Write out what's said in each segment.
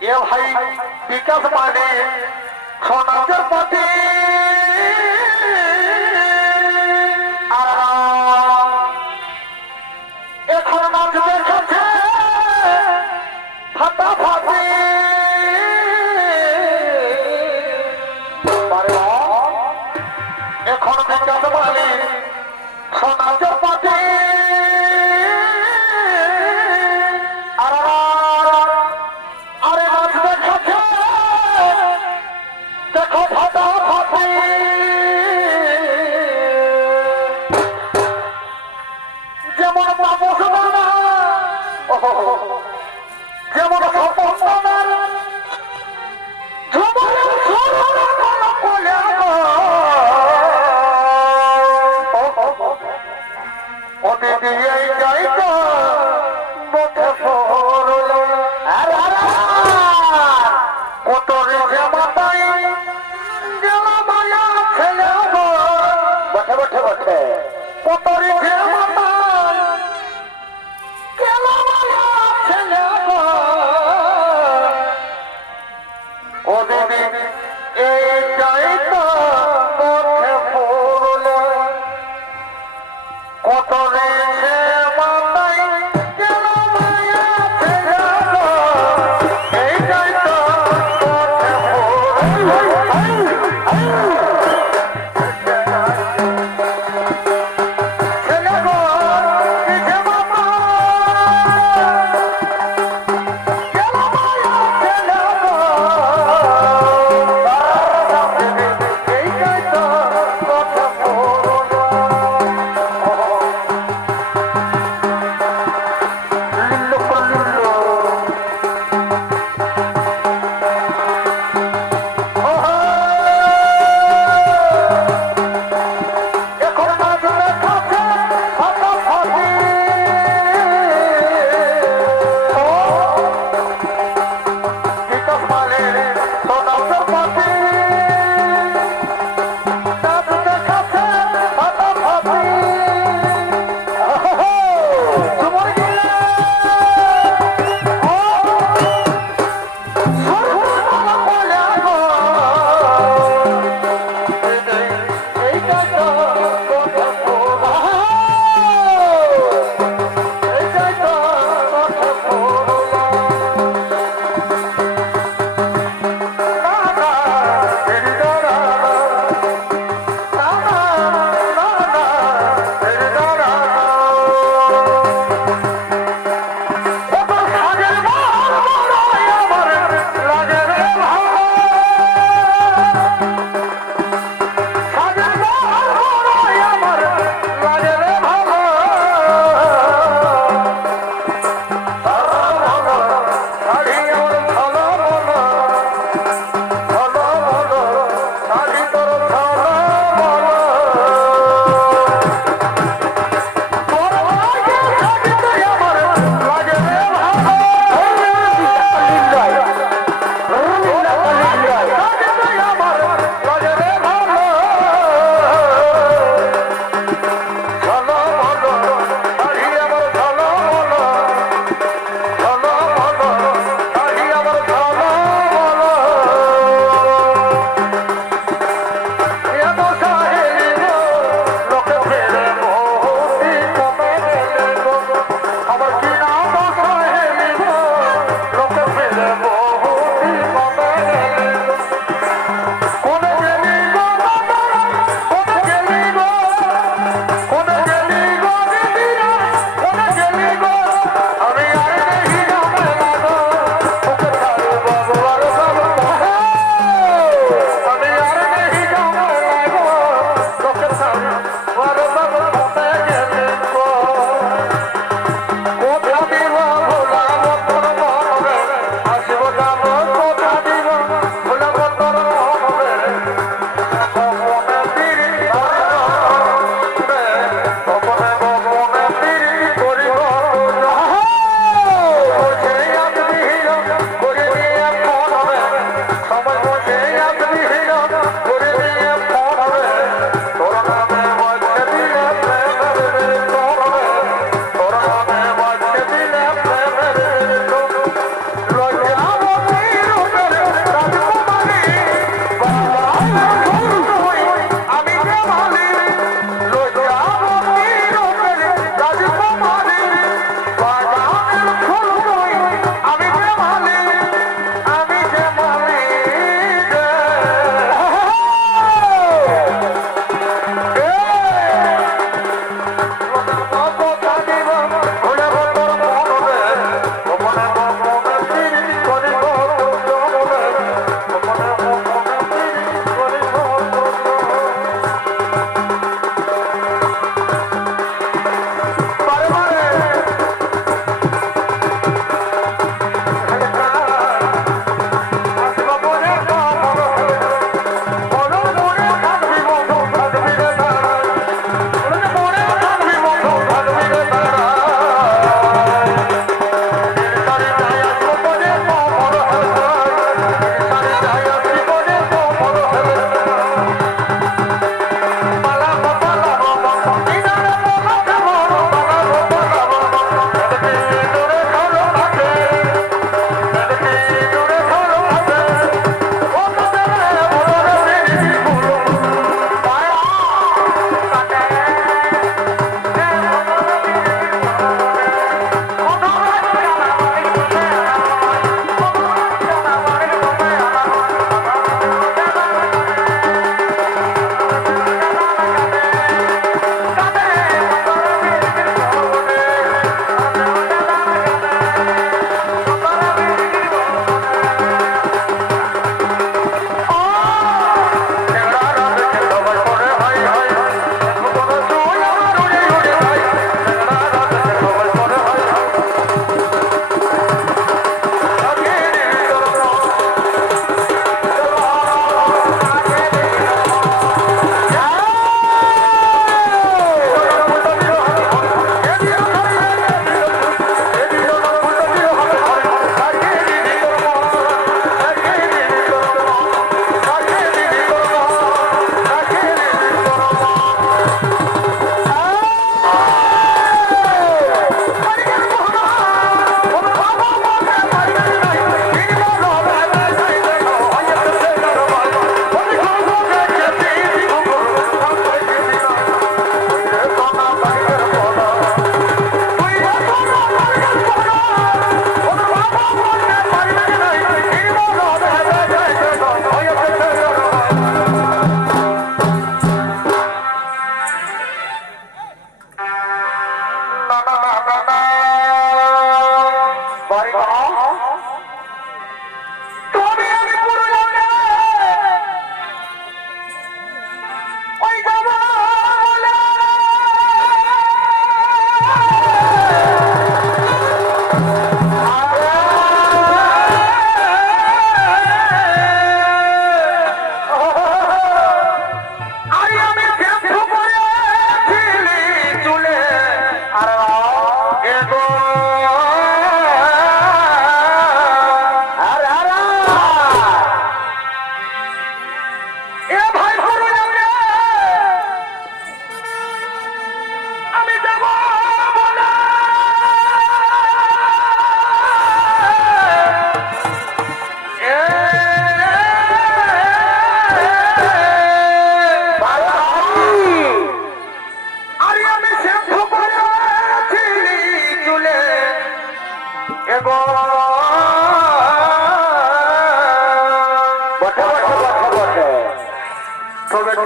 এ ভাই বিকাশ মানে সোনাদের পাতি ওদের এইটাই তো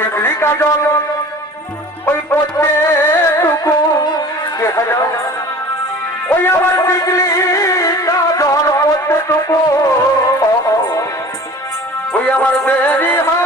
টিকলি কাজল ওই পড়তে টুকু আমার টিকলি কাজল পড়তে টুকু। ওই আমার দেরি মা